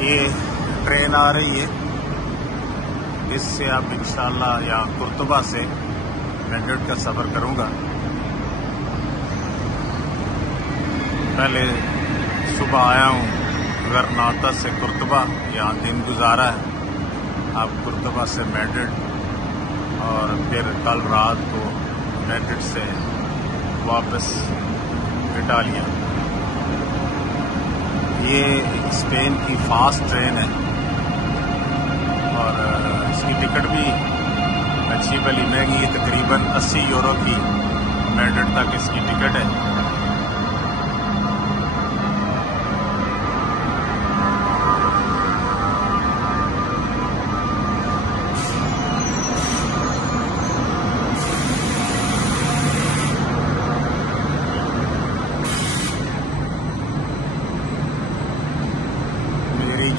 ये ट्रेन आ रही है, इससे अब इंशाल्लाह या कुर्तुबा से मैड्रिड का सफ़र करूँगा। पहले सुबह आया हूँ गर्नाता से कुर्तुबा, यहाँ दिन गुजारा है। अब कुर्तुबा से मैड्रिड और फिर कल रात को मैड्रिड से वापस इटालिया। ये स्पेन की फास्ट ट्रेन है और इसकी टिकट भी अच्छी भली महंगी है, तकरीबन 80 यूरो की मैड्रिड तक इसकी टिकट है।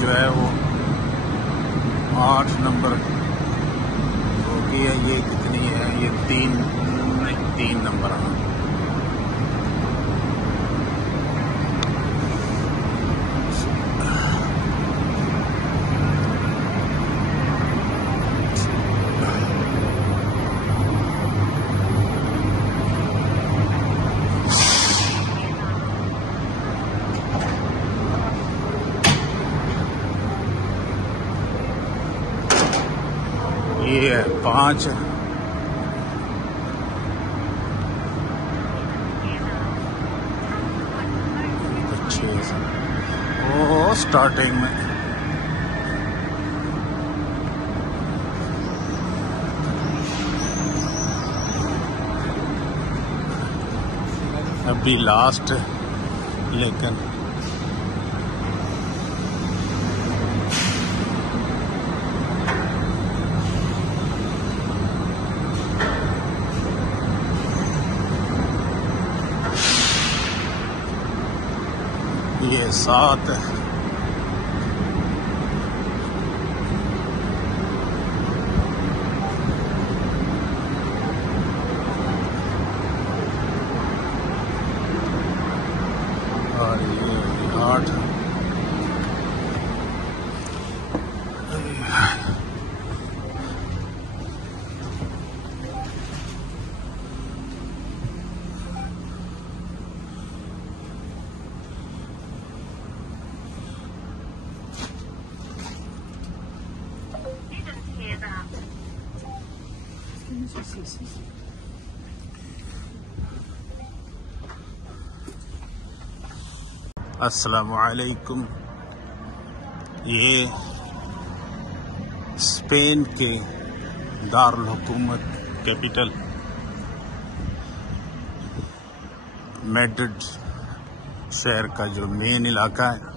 जो है वो 8 नंबर होगी है। ये कितनी है? ये 3 नंबर है। ये है 5 6 स्टार्टिंग में अभी लास्ट, लेकिन ये 7 है। और ये 8 अस्सलामु अलैकुम। ये स्पेन के दारुल हुकूमत कैपिटल मैड्रिड शहर का जो मेन इलाका है।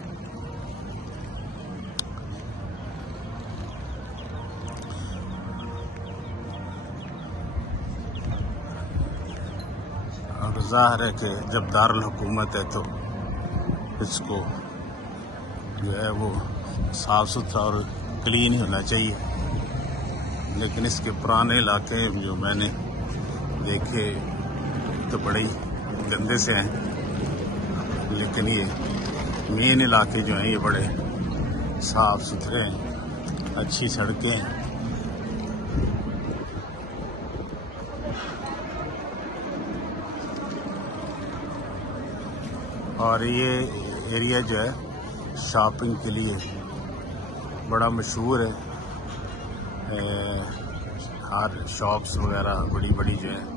और ज़ाहिर है कि जब दारुल हुकूमत है तो इसको जो है वो साफ़ सुथरा और क्लीन ही होना चाहिए। लेकिन इसके पुराने इलाके जो मैंने देखे तो बड़े ही गंदे से हैं, लेकिन ये मेन इलाके जो हैं ये बड़े साफ़ सुथरे हैं, अच्छी सड़कें हैं। और ये एरिया जो है शॉपिंग के लिए बड़ा मशहूर है। हर शॉप्स वगैरह बड़ी बड़ी जो है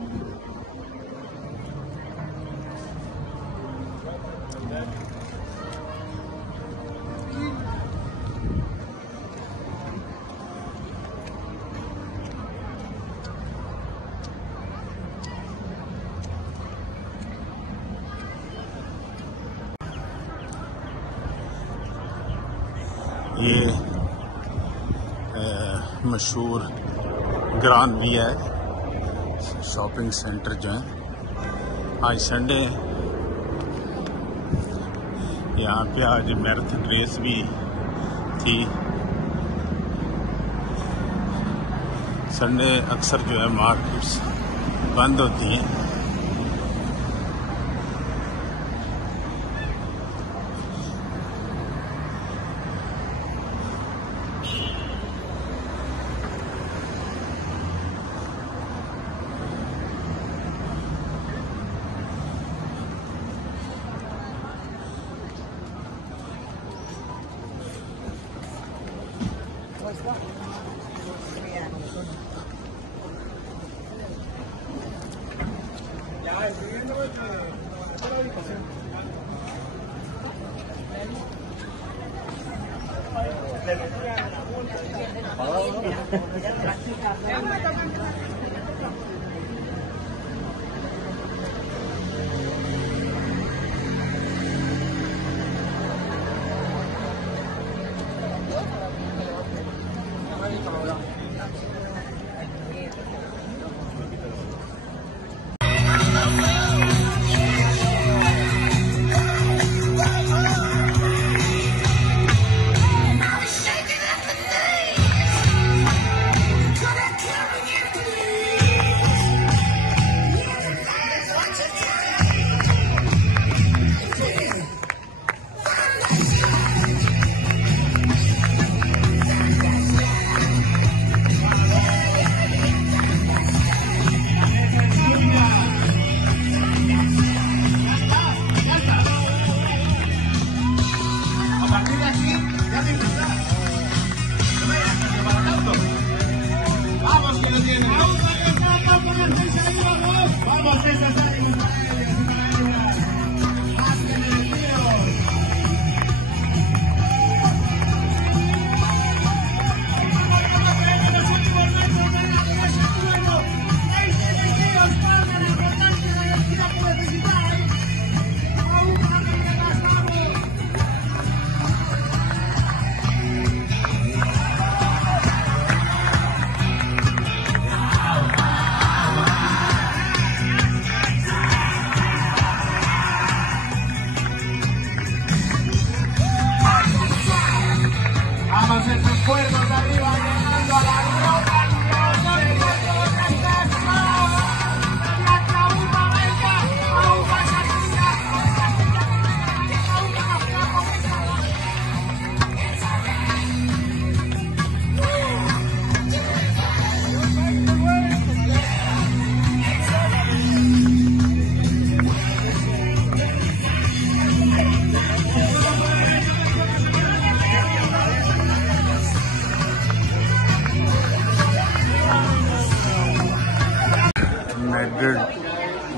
ये मशहूर ग्रान विया है, शॉपिंग सेंटर जो है। आज संडे है, यहाँ पे आज मैराथन रेस भी थी। संडे अक्सर जो है मार्केट्स बंद होती हैं।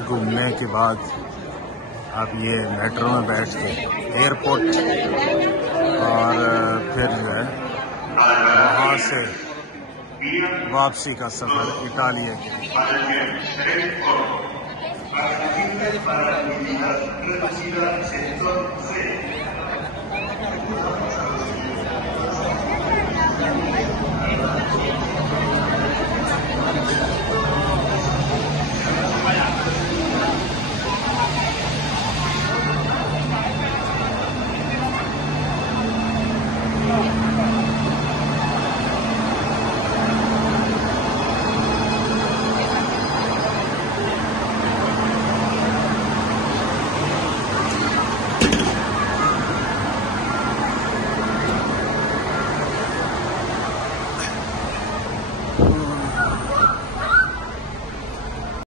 घूमने के बाद आप ये मेट्रो में बैठ के एयरपोर्ट और फिर जो है वहाँ से वापसी का सफ़र इटालिया के